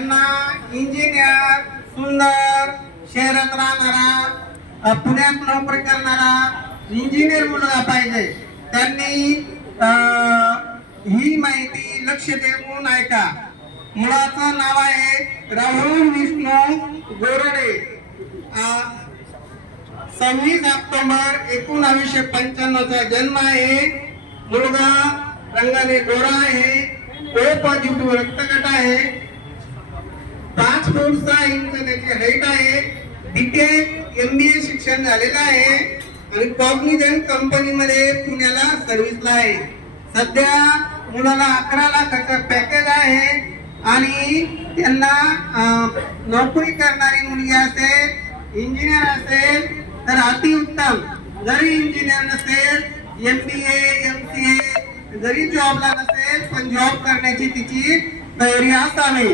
त्यांना इंजिनियर, सुंदर, शहरात राहणारा, पुण्यात नोकरी करणारा इंजिनियर मुलगा पाहिजे। त्यांनी ही माहिती लक्ष देऊन ऐका। मुलाचं नाव आहे राहुल विष्णू गोरडे। 26 ऑक्टोबर 1995 चा जन्म आहे। मुलगा रंगाने गोरा आहे, ओ पॉझिटिव्ह रक्तगट आहे, 5 फूट 6 इंच त्याची हाईट आहे, बीटेक MBA शिक्षण झालेलं आहे आणि कॉग्निझंट कंपनीमध्ये पुण्याला सर्व्हिसला आहे। सध्या मुलाला 11 लाखाचा पॅकेज आहे आणि त्यांना नोकरी करणारी मुलगी असेल, इंजिनियर असेल तर अतिउत्तम। जरी इंजिनियर नसेल, MBA MCA जरी जॉबला नसेल पण जॉब करण्याची तिची तयारी असावी।